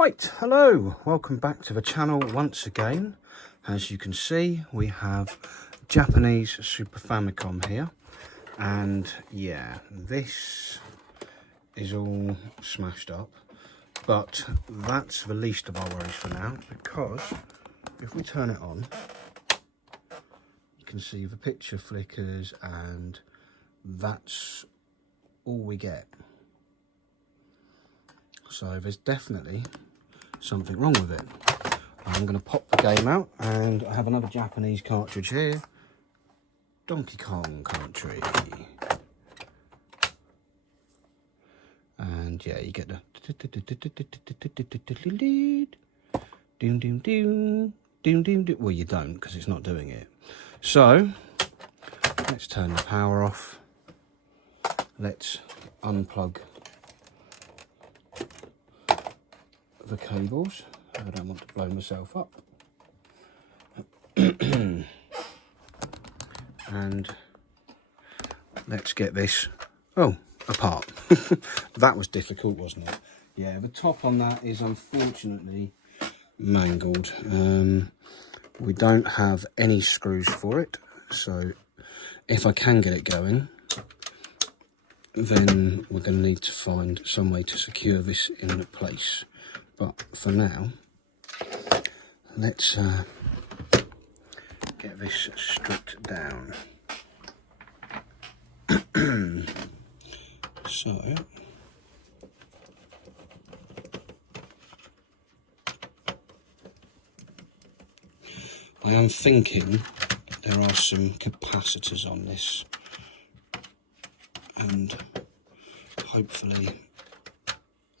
Right, hello, welcome back to the channel once again. As you can see, we have Japanese Super Famicom here, and yeah, this is all smashed up, but that's the least of our worries for now, because if we turn it on, you can see the picture flickers, and that's all we get. So there's definitely something wrong with it. I'm going to pop the game out, and I have another Japanese cartridge here, Donkey Kong Country, and yeah, you get the doom doom doom doom doom doom. Well, you don't, because it's not doing it. So let's turn the power off. Let's unplug the cables. I don't want to blow myself up. And let's get this apart. That was difficult, wasn't it? Yeah, the top on that is unfortunately mangled. We don't have any screws for it, so if I can get it going, then we're going to need to find some way to secure this in place. But for now, let's get this stripped down. So, I am thinking there are some capacitors on this, and hopefully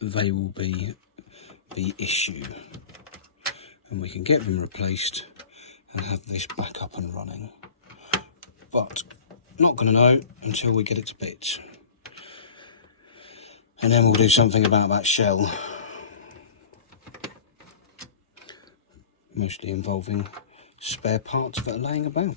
they will be the issue, and we can get them replaced and have this back up and running. But not going to know until we get it to bits, and then we'll do something about that shell, mostly involving spare parts that are laying about.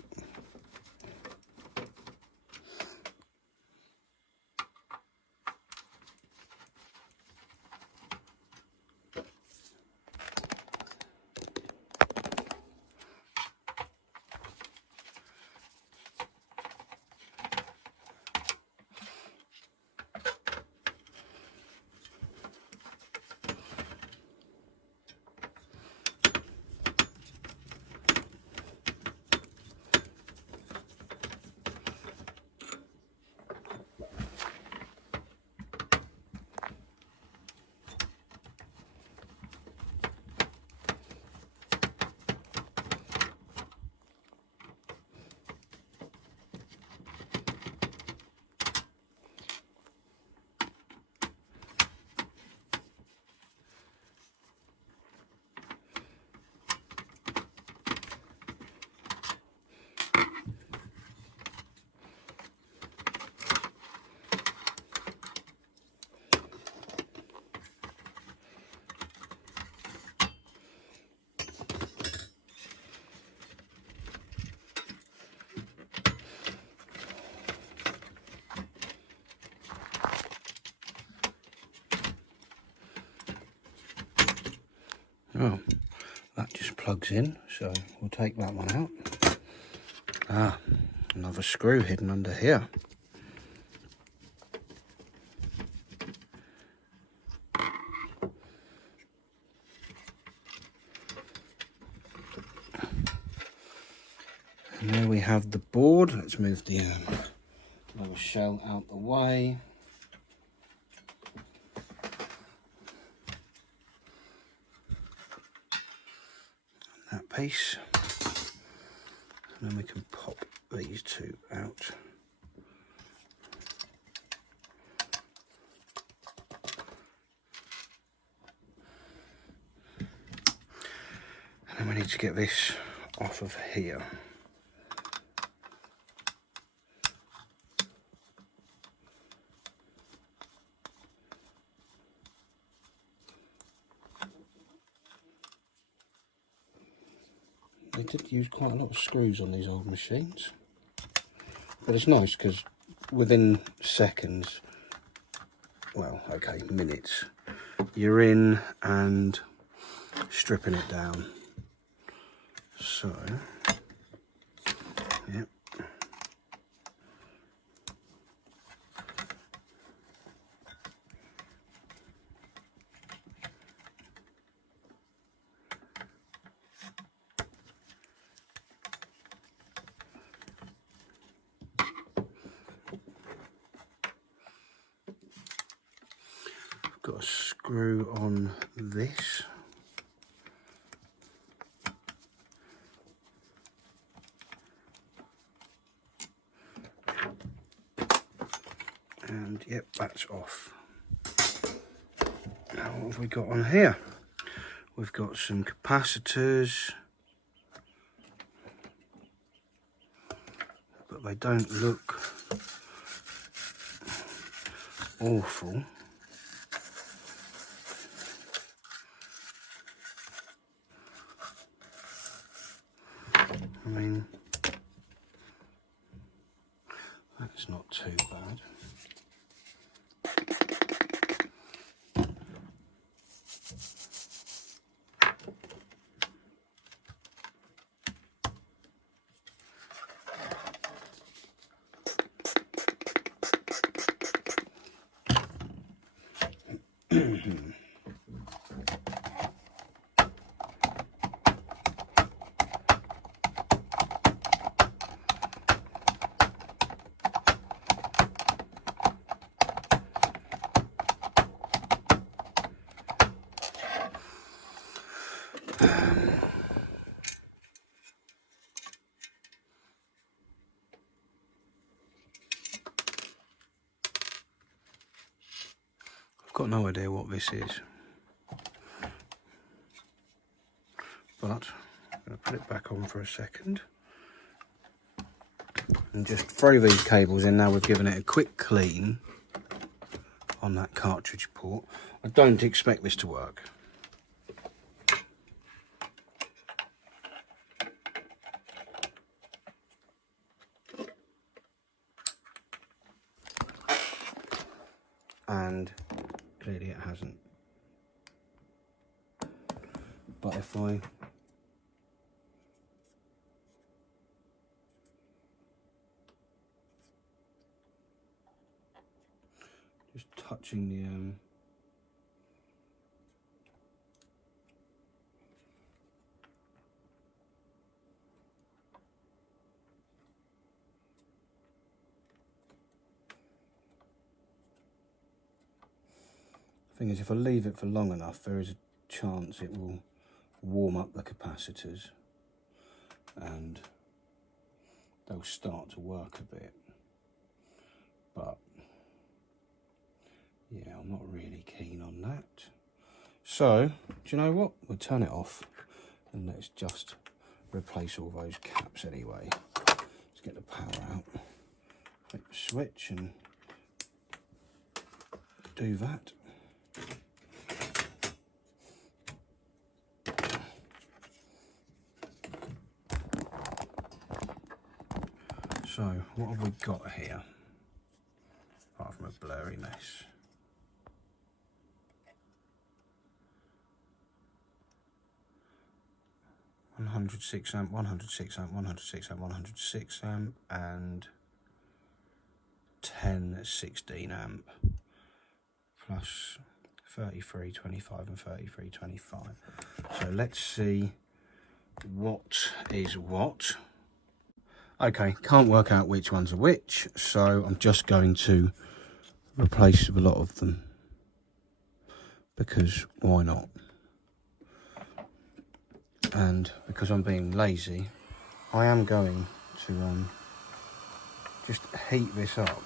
Oh, that just plugs in, so we'll take that one out. Ah, another screw hidden under here. And there we have the board. Let's move the lower shell out the way. That piece, and then we can pop these two out. And then we need to get this off of here. They did use quite a lot of screws on these old machines, but it's nice because within seconds, well, okay, minutes, you're in and stripping it down. So, yep. Got a screw on this. And yep, that's off. Now what have we got on here? We've got some capacitors, but they don't look awful. I mean, that's not too bad. I've got no idea what this is, but I'm going to put it back on for a second and just throw these cables in. Now we've given it a quick clean on that cartridge port. I don't expect this to work. And clearly it hasn't. But if I just touching the thing is, if I leave it for long enough, there is a chance it will warm up the capacitors and they'll start to work a bit. But yeah, I'm not really keen on that. So, do you know what? We'll turn it off and let's just replace all those caps anyway. Let's get the power out. Click the switch and do that. So, what have we got here? Apart from a blurry mess. (106 amp, 106 amp, 106 amp, 106 amp, and 10, 16 amp, plus 33, 25 and 33, 25. So let's see what is what. Okay, can't work out which ones are which, so I'm just going to replace a lot of them, because why not? And because I'm being lazy, I am going to just heat this up.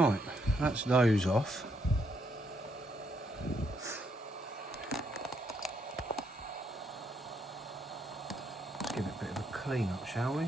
Right, that's those off. Let's give it a bit of a clean up, shall we?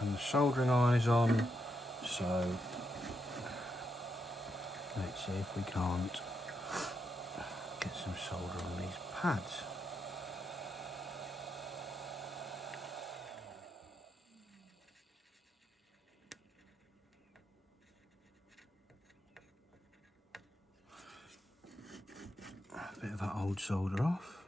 And the soldering iron is on, so let's see if we can't get some solder on these pads. A bit of that old solder off.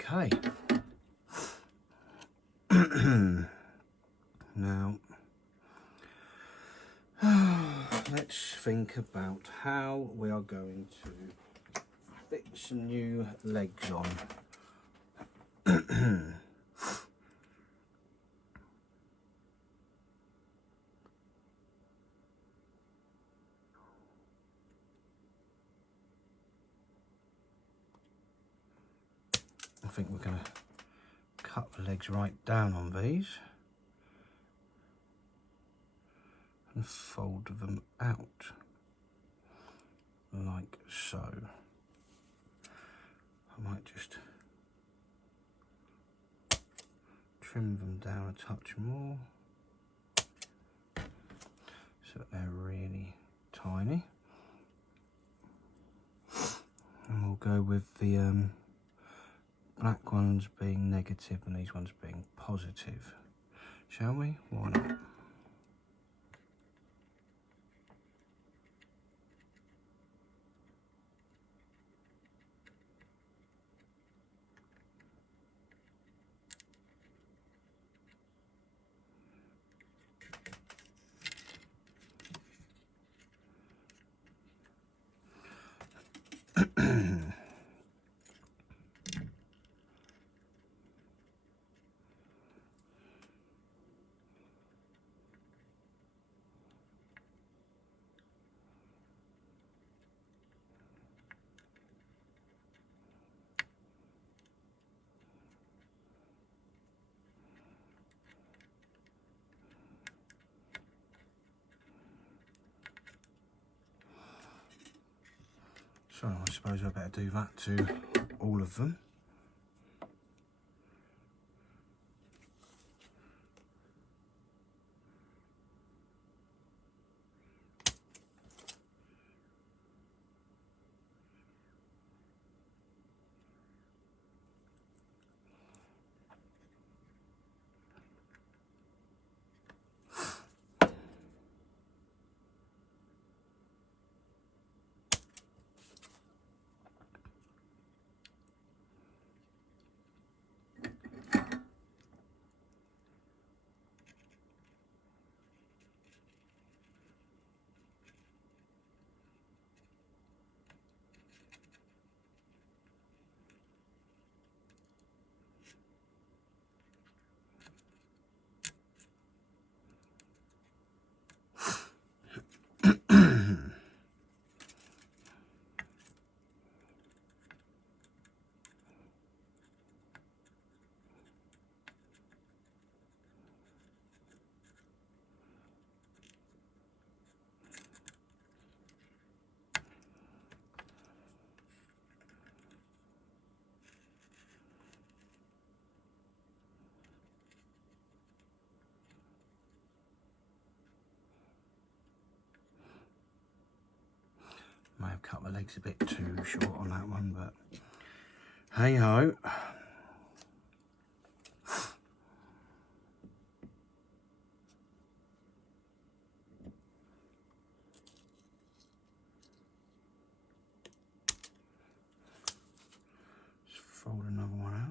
Okay. Now, let's think about how we are going to fit some new legs on. I think we're going to cut the legs right down on these and fold them out like so. I might just trim them down a touch more so that they're really tiny, and we'll go with the black ones being negative and these ones being positive, shall we? Why not? So I suppose I better do that to all of them. May have cut the legs a bit too short on that one, but hey ho. Just fold another one out.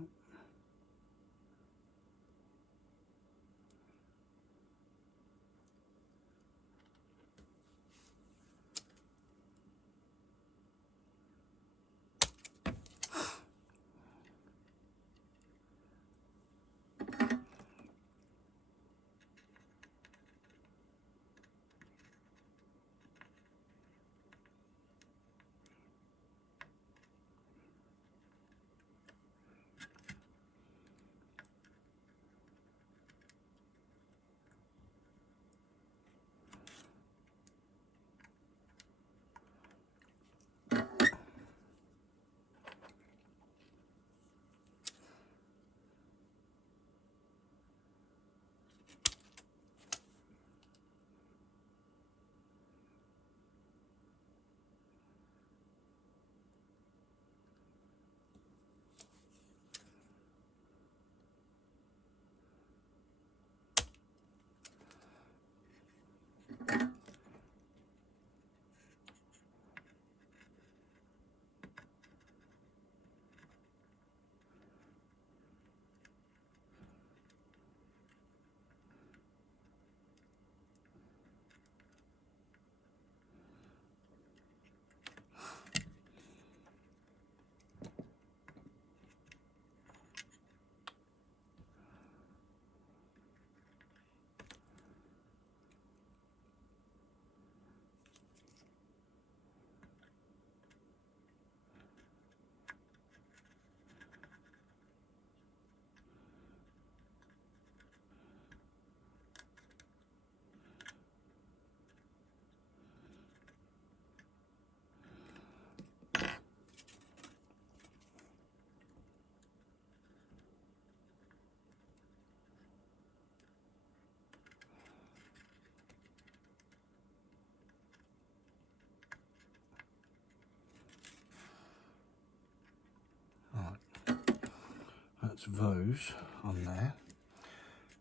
That's those on there.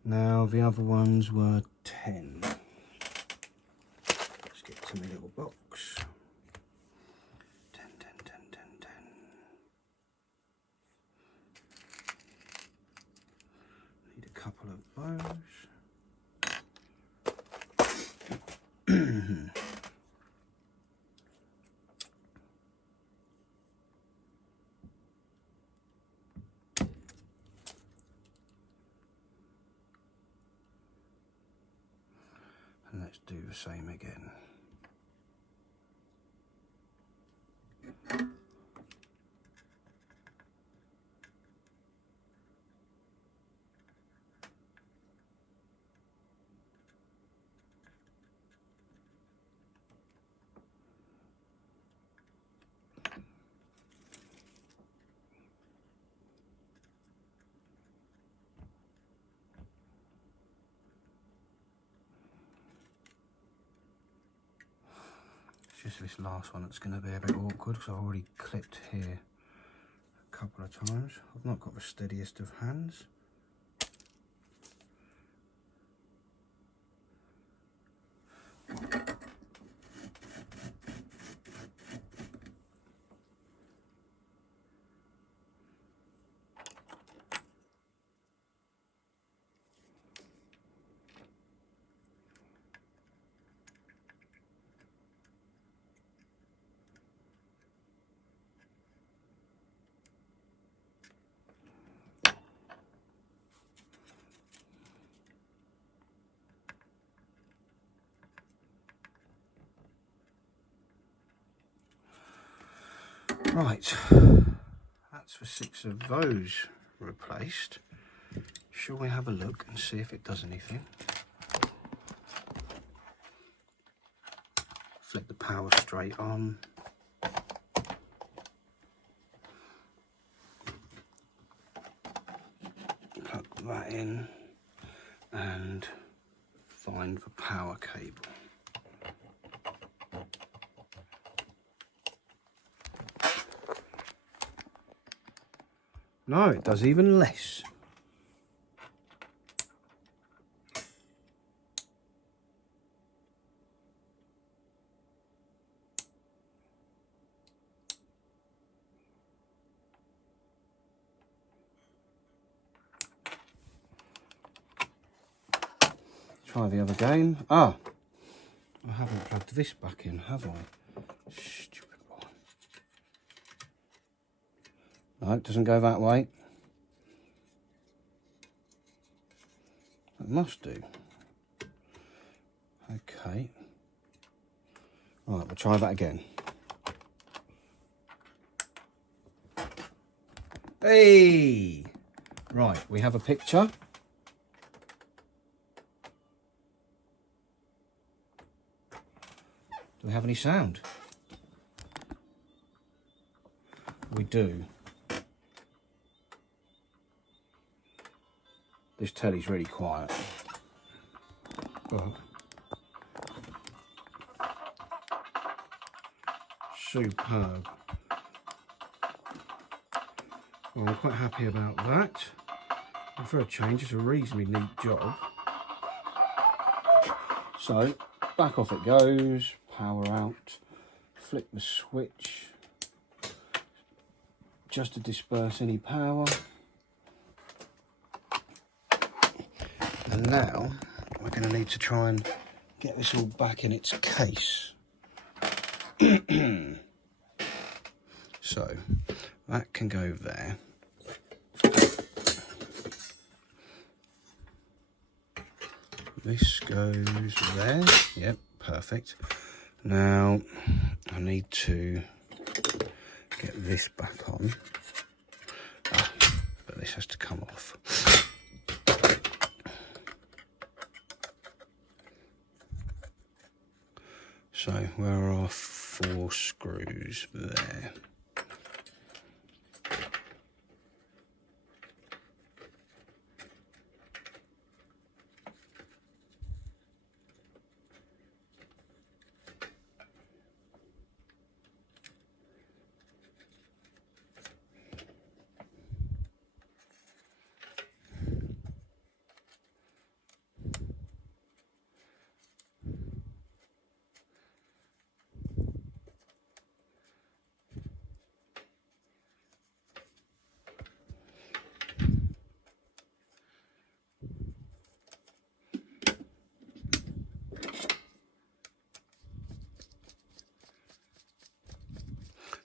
Now the other ones were 10. Let's get to my little box. 10, 10, 10, 10, 10. Need a couple of those. And let's do the same again. Just this last one that's going to be a bit awkward because I've already clipped here a couple of times. I've not got the steadiest of hands. Right, that's the 6 of those replaced. Shall we have a look and see if it does anything? Flick the power straight on. Plug that in and find the power cable. No, it does even less. Try the other game. Ah, I haven't plugged this back in, have I? Stupid boy. No, it doesn't go that way. It must do. Okay. Right, we'll try that again. Hey! Right, we have a picture. Do we have any sound? We do. This telly's really quiet. Oh. Superb. Well, I'm quite happy about that. And for a change, it's a reasonably neat job. So, back off it goes. Power out, flip the switch just to disperse any power, and now we're going to need to try and get this all back in its case. So that can go there. This goes there. Yep, perfect. Now I need to get this back on, but this has to come off. So where are our 4 screws? There.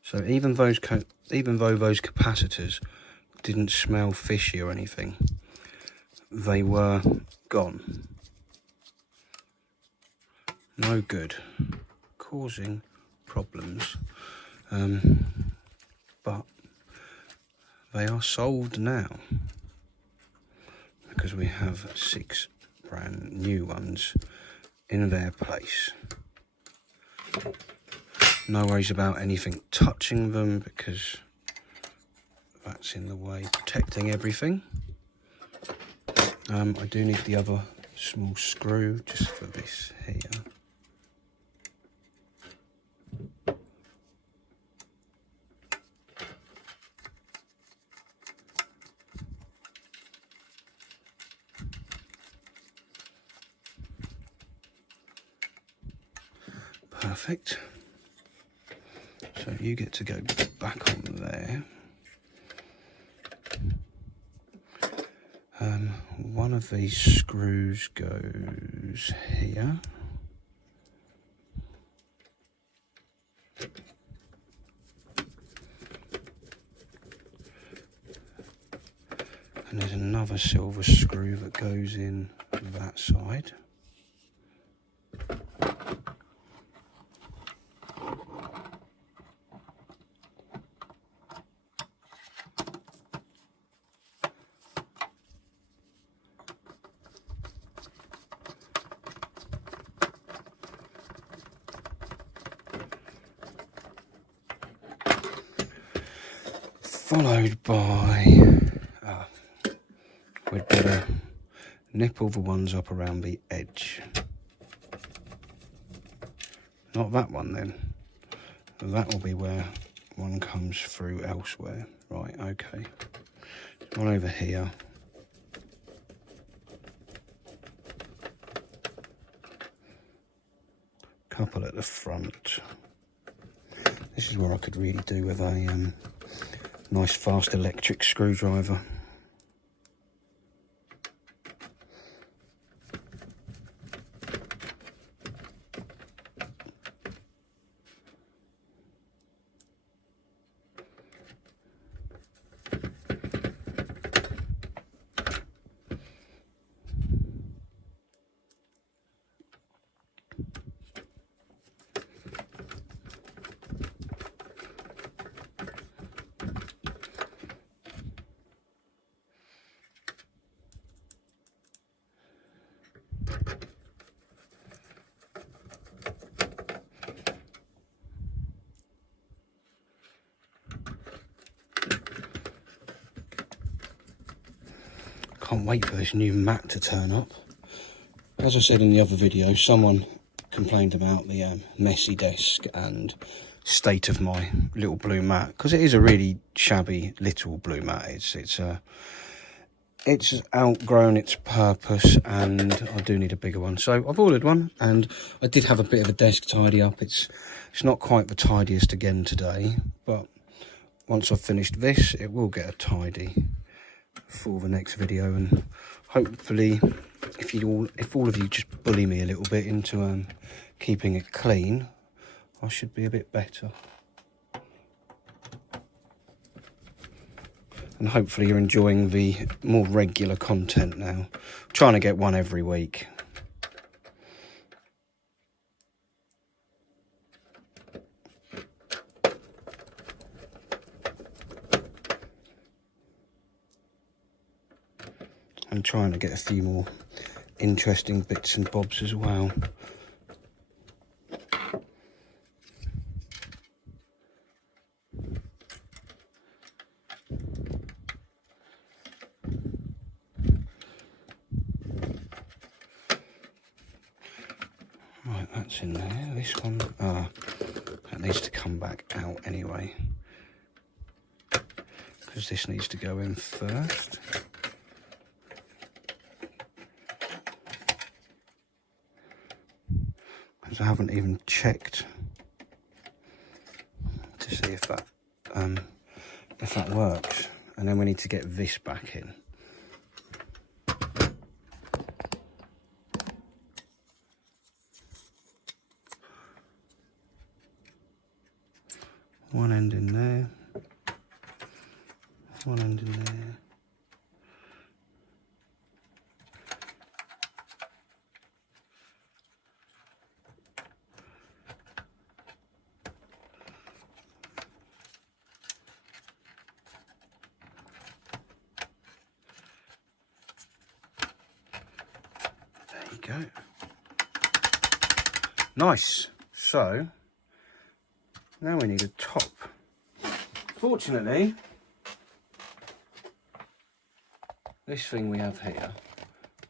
So even though those capacitors didn't smell fishy or anything, they were gone. No good, causing problems. But they are solved now because we have 6 brand new ones in their place. No worries about anything touching them because that's in the way, protecting everything. I do need the other small screw just for this here. Perfect. So you get to go back on there. One of these screws goes here. And there's another silver screw that goes in that side. Followed by, we'd better nip all the ones up around the edge. Not that one then. That will be where one comes through elsewhere. Right, okay. one over here. Couple at the front. This is where I could really do with a nice fast electric screwdriver. Can't wait for this new mat to turn up. As I said in the other video, someone complained about the messy desk and state of my little blue mat, because it is a really shabby little blue mat. It's outgrown its purpose, and I do need a bigger one. So I've ordered one, and I did have a bit of a desk tidy up. It's not quite the tidiest again today, but once I've finished this, it will get a tidy for the next video. And hopefully, if all of you just bully me a little bit into keeping it clean, I should be a bit better. And hopefully you're enjoying the more regular content now. I'm trying to get one every week. I'm trying to get a few more interesting bits and bobs as well. Right, that's in there. This one, that needs to come back out anyway, because this needs to go in first. Because I haven't even checked to see if that works, and then we need to get this back in. One end in there, one end in there. There you go. Nice. So now we need a top. Fortunately, this thing we have here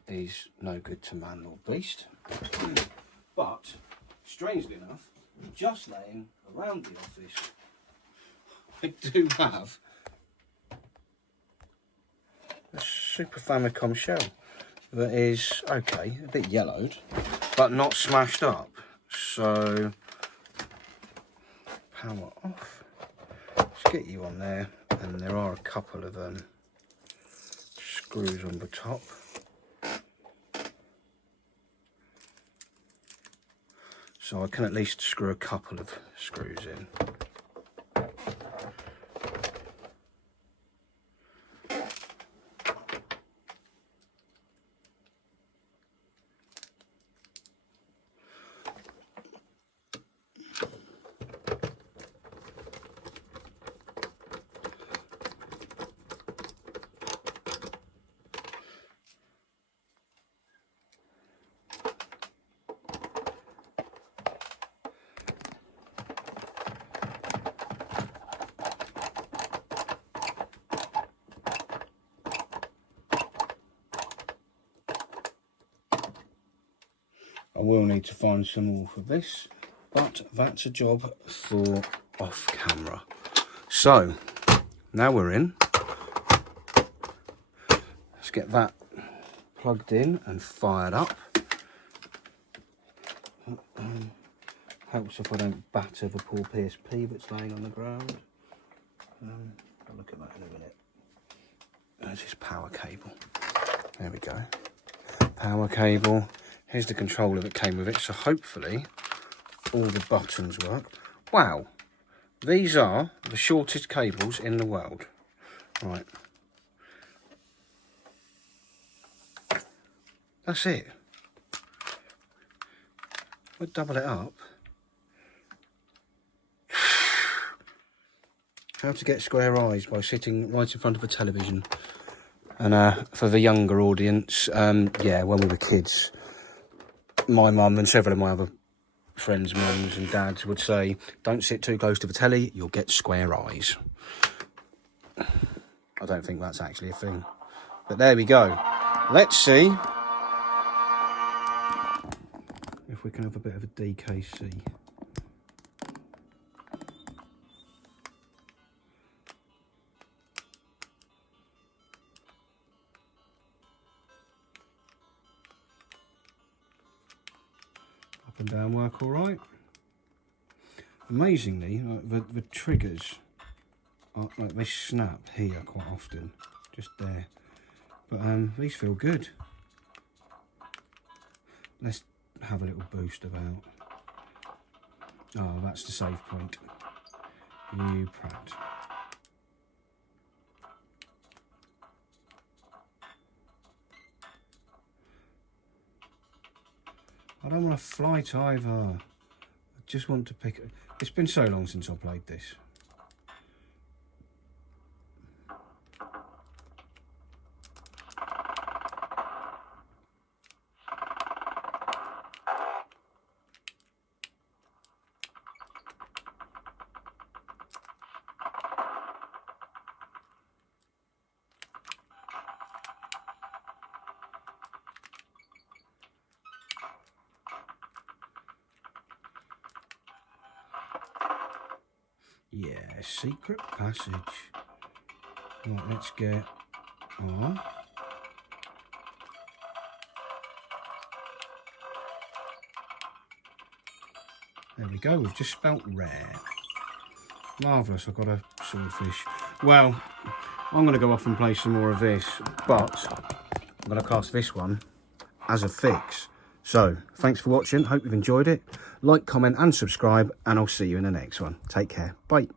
is no good to man or beast, but strangely enough, just laying around the office, I do have a Super Famicom shell that is okay, a bit yellowed, but not smashed up. So power off. Let's get you on there, and there are a couple of screws on the top. So I can at least screw a couple of screws in. I will need to find some more for this, but that's a job for off camera. So now we're in. get that plugged in and fired up. Helps if I don't batter the poor PSP that's laying on the ground. I'll look at that in a minute. There's his power cable. There we go. Power cable. Here's the controller that came with it. So hopefully all the buttons work. Wow. These are the shortest cables in the world. Right. That's it. We'll double it up. How to get square eyes by sitting right in front of a television. And for the younger audience, yeah, when we were kids, my mum and several of my other friends' mums and dads would say, don't sit too close to the telly, you'll get square eyes. I don't think that's actually a thing. But there we go. Let's see if we can have a bit of a DKC. Up and down work all right. Amazingly, like the triggers, are, like they snap here quite often, just there. But these feel good. Let's have a little boost about. Oh, that's the save point. You prat. I don't want to flight either. I just want to pick it. It's been so long since I played this. Yeah, secret passage. Right, let's get on. There we go, we've just spelt rare. Marvellous, I've got a swordfish. Well, I'm going to go off and play some more of this, but I'm going to cast this one as a fix. So, thanks for watching, hope you've enjoyed it. Like, comment and subscribe, and I'll see you in the next one. Take care, bye.